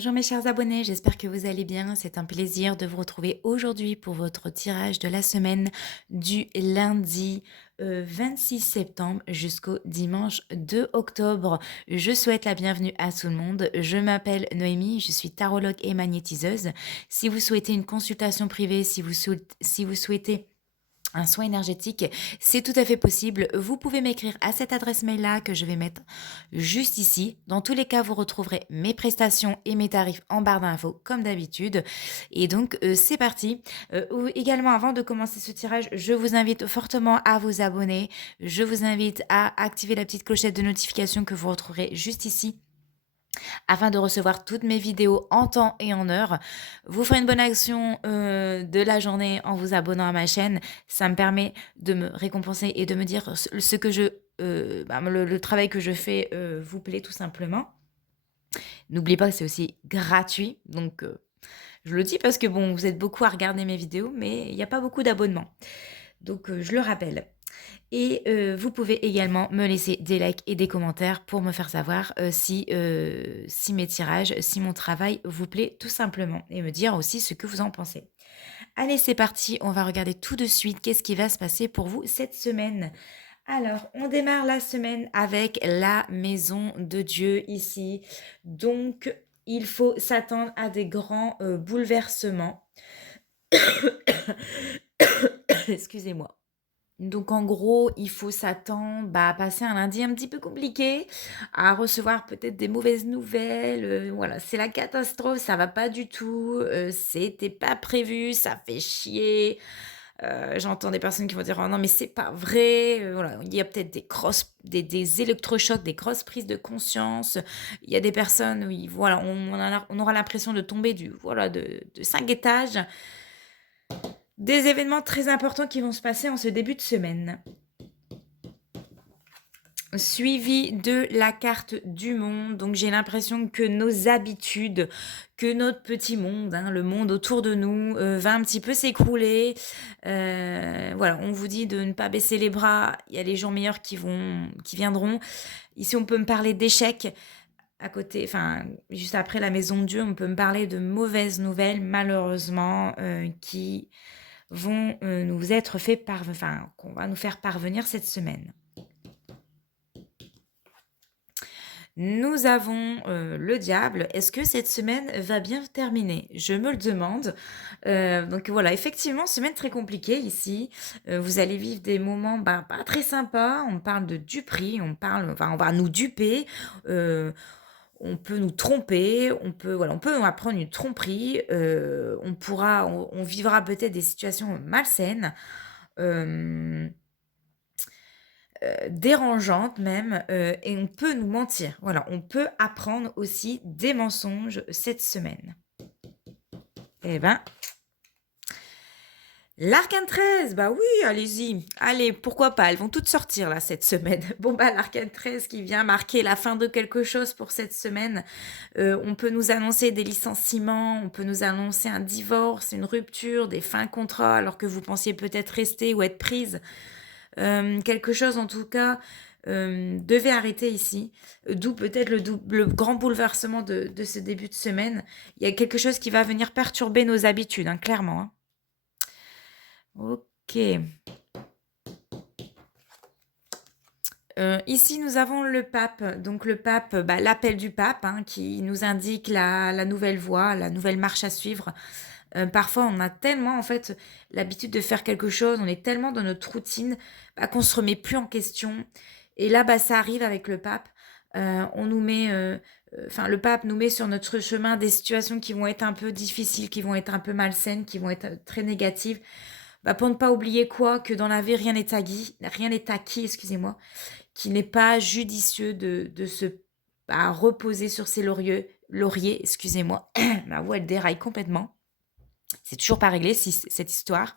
Bonjour mes chers abonnés, j'espère que vous allez bien. C'est un plaisir de vous retrouver aujourd'hui pour votre tirage de la semaine du lundi 26 septembre jusqu'au dimanche 2 octobre. Je souhaite la bienvenue à tout le monde. Je m'appelle Noémie, je suis tarologue et magnétiseuse. Si vous souhaitez une consultation privée, si vous souhaitez un soin énergétique, c'est tout à fait possible. Vous pouvez m'écrire à cette adresse mail-là que je vais mettre juste ici. Dans tous les cas, vous retrouverez mes prestations et mes tarifs en barre d'infos comme d'habitude. Et donc, c'est parti. Également, avant de commencer ce tirage, je vous invite fortement à vous abonner. Je vous invite à activer la petite clochette de notification que vous retrouverez juste ici afin de recevoir toutes mes vidéos en temps et en heure. Vous ferez une bonne action de la journée en vous abonnant à ma chaîne. Ça me permet de me récompenser et de me dire ce que le travail que je fais vous plaît tout simplement. N'oubliez pas que c'est aussi gratuit, donc je le dis parce que bon, vous êtes beaucoup à regarder mes vidéos, mais il n'y a pas beaucoup d'abonnements. Donc je le rappelle. Et vous pouvez également me laisser des likes et des commentaires pour me faire savoir si mes tirages, si mon travail vous plaît tout simplement. Et me dire aussi ce que vous en pensez. Allez, c'est parti, on va regarder tout de suite qu'est-ce qui va se passer pour vous cette semaine. Alors, on démarre la semaine avec la maison de Dieu ici. Donc, il faut s'attendre à des grands bouleversements. Excusez-moi. Donc en gros, il faut s'attendre à passer un lundi un petit peu compliqué, à recevoir peut-être des mauvaises nouvelles. Voilà, c'est la catastrophe, ça va pas du tout. C'était pas prévu, ça fait chier. J'entends des personnes qui vont dire oh non mais c'est pas vrai. Voilà, il y a peut-être des électrochocs, des grosses prises de conscience. Il y a des personnes où voilà, on aura l'impression de tomber de 5 étages. Des événements très importants qui vont se passer en ce début de semaine. Suivi de la carte du monde. Donc j'ai l'impression que nos habitudes, que notre petit monde, le monde autour de nous, va un petit peu s'écrouler. Voilà, on vous dit de ne pas baisser les bras. Il y a les jours meilleurs qui viendront. Ici, on peut me parler d'échecs. À côté, enfin, juste après la maison de Dieu, on peut me parler de mauvaises nouvelles, malheureusement, qui vont nous être qu'on va nous faire parvenir cette semaine. Nous avons le diable. Est-ce que cette semaine va bien terminer? Je me le demande. Donc voilà, effectivement, semaine très compliquée ici. Vous allez vivre des moments pas très sympas. On parle de duperie, on va nous duper. On peut nous tromper, on peut apprendre une tromperie, on vivra peut-être des situations malsaines, dérangeantes même, et on peut nous mentir. Voilà, on peut apprendre aussi des mensonges cette semaine. Eh ben, l'arcane 13, bah oui, allez-y. Allez, pourquoi pas, elles vont toutes sortir là cette semaine. Bon bah l'arcane 13 qui vient marquer la fin de quelque chose pour cette semaine. On peut nous annoncer des licenciements, on peut nous annoncer un divorce, une rupture, des fins de contrat alors que vous pensiez peut-être rester ou être prise. Quelque chose en tout cas devait arrêter ici. D'où peut-être le grand bouleversement de ce début de semaine. Il y a quelque chose qui va venir perturber nos habitudes, clairement. Ok. Ici, nous avons le pape. Donc le pape, l'appel du pape, qui nous indique la nouvelle voie, la nouvelle marche à suivre. Parfois, on a tellement en fait l'habitude de faire quelque chose, on est tellement dans notre routine qu'on se remet plus en question. Et là, ça arrive avec le pape. On nous met, le pape nous met sur notre chemin des situations qui vont être un peu difficiles, qui vont être un peu malsaines, qui vont être très négatives. Pour ne pas oublier que dans la vie, rien n'est acquis, excusez-moi, qu'il n'est pas judicieux de se reposer sur ses lauriers, excusez-moi. Ma voix, elle déraille complètement. C'est toujours pas réglé, cette histoire.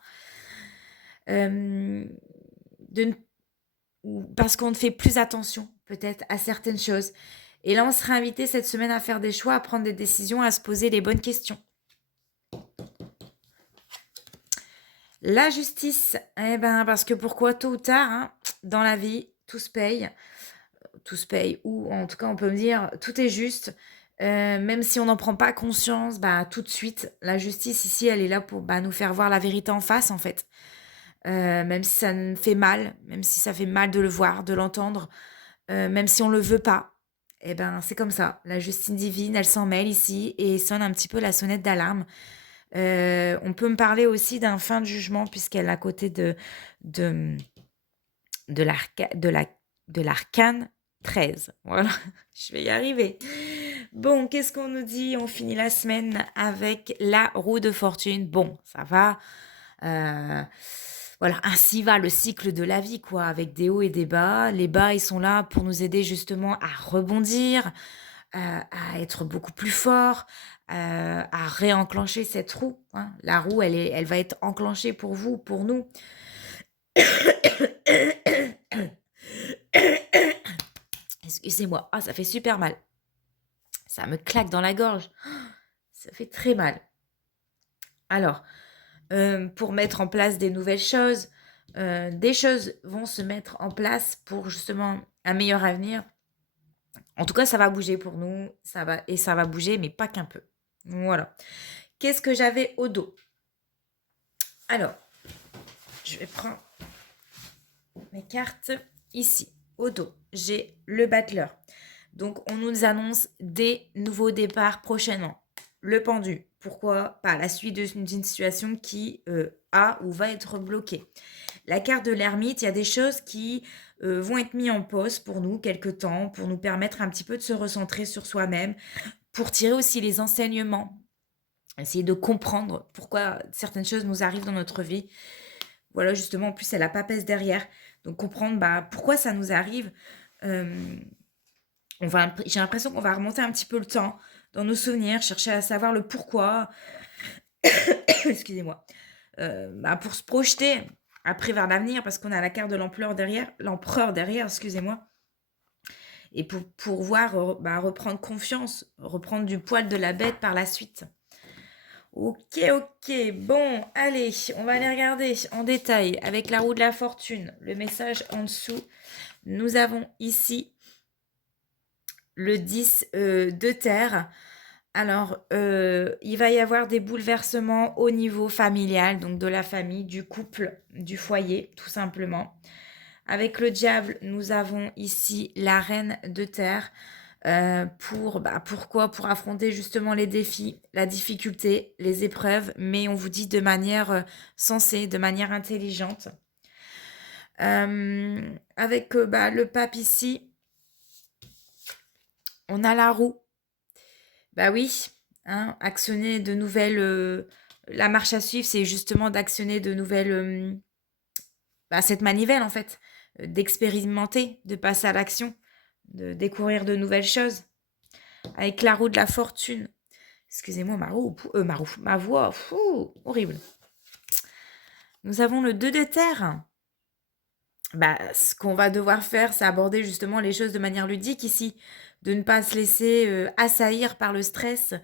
Parce qu'on ne fait plus attention, peut-être, à certaines choses. Et là, on sera invité cette semaine à faire des choix, à prendre des décisions, à se poser les bonnes questions. La justice, parce que pourquoi tôt ou tard, dans la vie, tout se paye, ou en tout cas on peut me dire tout est juste, Même si on n'en prend pas conscience, bah, tout de suite, la justice ici, elle est là pour, bah, nous faire voir la vérité en face, en fait. Même si ça nous fait mal, même si ça fait mal de le voir, de l'entendre, même si on le veut pas, et ben, c'est comme ça. La justice divine, elle s'en mêle ici et sonne un petit peu la sonnette d'alarme. On peut me parler aussi d'un fin de jugement puisqu'elle est à côté de, mmh, de l'arcane 13. Voilà, je vais y arriver. Bon, qu'est-ce qu'on nous dit? On finit la semaine avec la roue de fortune. Bon, ça va. Voilà, ainsi va le cycle de la vie, quoi, avec des hauts et des bas. Les bas, ils sont là pour nous aider justement à rebondir, à être beaucoup plus fort, à réenclencher cette roue, hein. La roue, elle va être enclenchée pour vous, pour nous. Excusez-moi. Ah, ça fait super mal. Ça me claque dans la gorge. Ça fait très mal. Alors, pour mettre en place des choses vont se mettre en place pour justement un meilleur avenir. En tout cas, ça va bouger pour nous, ça va bouger, mais pas qu'un peu. Voilà. Qu'est-ce que j'avais au dos? Alors, je vais prendre mes cartes ici. Au dos, j'ai le battleur. Donc, on nous annonce des nouveaux départs prochainement. Le pendu, pourquoi pas? La suite d'une situation qui a ou va être bloquée. La carte de l'ermite, il y a des choses qui vont être mises en pause pour nous quelque temps, pour nous permettre un petit peu de se recentrer sur soi-même, pour tirer aussi les enseignements, essayer de comprendre pourquoi certaines choses nous arrivent dans notre vie. Voilà, justement, en plus, elle a papesse derrière. Donc, comprendre pourquoi ça nous arrive. Euh, j'ai l'impression qu'on va remonter un petit peu le temps dans nos souvenirs, chercher à savoir le pourquoi. Excusez-moi. Pour se projeter après vers l'avenir, parce qu'on a la carte de l'empereur derrière, excusez-moi. Et pour pouvoir reprendre confiance, reprendre du poil de la bête par la suite. Ok, ok. Bon, allez, on va aller regarder en détail avec la roue de la fortune. Le message en dessous. Nous avons ici le 10 de terre. Alors, il va y avoir des bouleversements au niveau familial, donc de la famille, du couple, du foyer, tout simplement. Avec le diable, nous avons ici la reine de terre. Pourquoi? Pour affronter justement les défis, la difficulté, les épreuves, mais on vous dit de manière sensée, de manière intelligente. Avec le pape ici, on a la roue. Bah oui, hein, actionner de nouvelles. La marche à suivre, c'est justement d'actionner de nouvelles. Cette manivelle, en fait, d'expérimenter, de passer à l'action, de découvrir de nouvelles choses. Avec la roue de la fortune. Excusez-moi, ma voix, horrible. Nous avons le 2 de terre. Ce qu'on va devoir faire, c'est aborder justement les choses de manière ludique ici, de ne pas se laisser assaillir par le stress,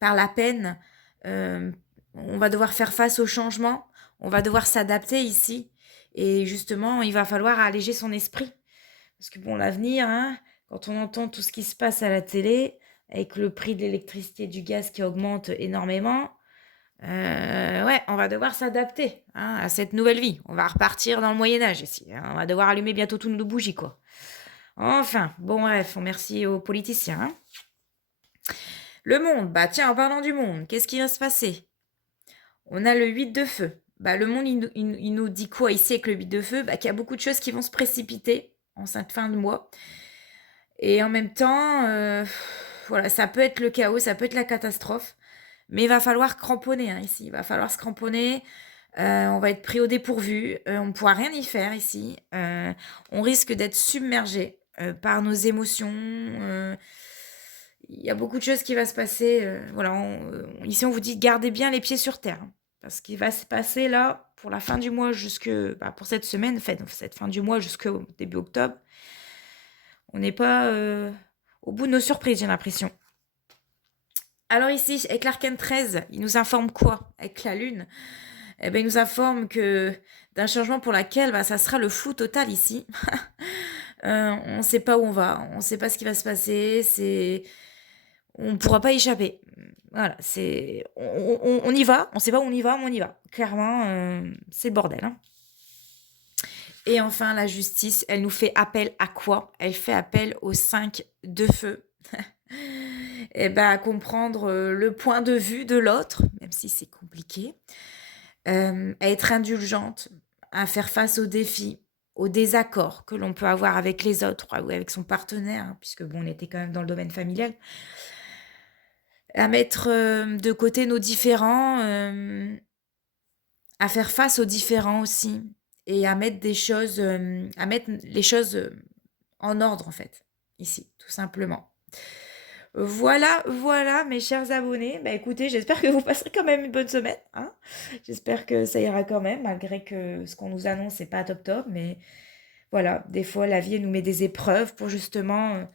par la peine. On va devoir faire face au changement, on va devoir s'adapter ici. Et justement, il va falloir alléger son esprit. Parce que bon, l'avenir, hein, quand on entend tout ce qui se passe à la télé, avec le prix de l'électricité et du gaz qui augmente énormément, ouais, on va devoir s'adapter, hein, à cette nouvelle vie. On va repartir dans le Moyen-Âge ici, hein. On va devoir allumer bientôt toutes nos bougies, quoi. Enfin, bon, bref, merci aux politiciens, hein. Le monde, tiens, en parlant du monde, qu'est-ce qui va se passer? On a le 8 de feu. Le monde, il nous dit quoi ici avec le 8 de feu? Qu'il y a beaucoup de choses qui vont se précipiter en cette fin de mois. Et en même temps, voilà, ça peut être le chaos, ça peut être la catastrophe. Mais il va falloir cramponner, hein, ici. Il va falloir se cramponner. On va être pris au dépourvu. On ne pourra rien y faire ici. On risque d'être submergé par nos émotions. Il y a beaucoup de choses qui vont se passer. Voilà, ici, on vous dit gardez bien les pieds sur terre, hein, parce qu'il va se passer là, pour la fin du mois, pour cette semaine, cette fin du mois jusqu'au début octobre. On n'est pas au bout de nos surprises, j'ai l'impression. Alors ici, avec l'arcane 13, il nous informe quoi? Avec la lune, il nous informe que d'un changement pour laquelle ça sera le flou total ici. On ne sait pas où on va, on ne sait pas ce qui va se passer. on ne pourra pas échapper. Voilà, on y va, on ne sait pas où on y va, mais on y va. Clairement, c'est le bordel, hein. Et enfin, la justice, elle nous fait appel à quoi? Elle fait appel aux 5 de feu. Et ben, à comprendre le point de vue de l'autre, même si c'est compliqué, à être indulgente, à faire face aux défis, aux désaccords que l'on peut avoir avec les autres ou avec son partenaire, hein, puisque bon, on était quand même dans le domaine familial, à mettre de côté nos différends, à faire face aux différends aussi, et à mettre des choses, à mettre les choses en ordre en fait, ici, tout simplement. Voilà, voilà, mes chers abonnés. Bah écoutez, j'espère que vous passerez quand même une bonne semaine, hein. J'espère que ça ira quand même, malgré que ce qu'on nous annonce, c'est pas top top. Mais voilà, des fois, la vie, elle nous met des épreuves pour justement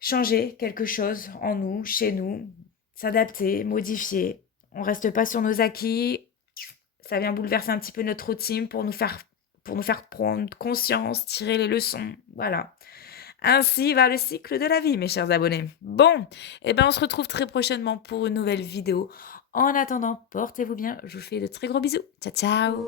changer quelque chose en nous, chez nous, s'adapter, modifier. On reste pas sur nos acquis. Ça vient bouleverser un petit peu notre routine pour nous faire prendre conscience, tirer les leçons. Voilà. Ainsi va le cycle de la vie, mes chers abonnés. Bon, eh ben on se retrouve très prochainement pour une nouvelle vidéo. En attendant, portez-vous bien. Je vous fais de très gros bisous. Ciao, ciao.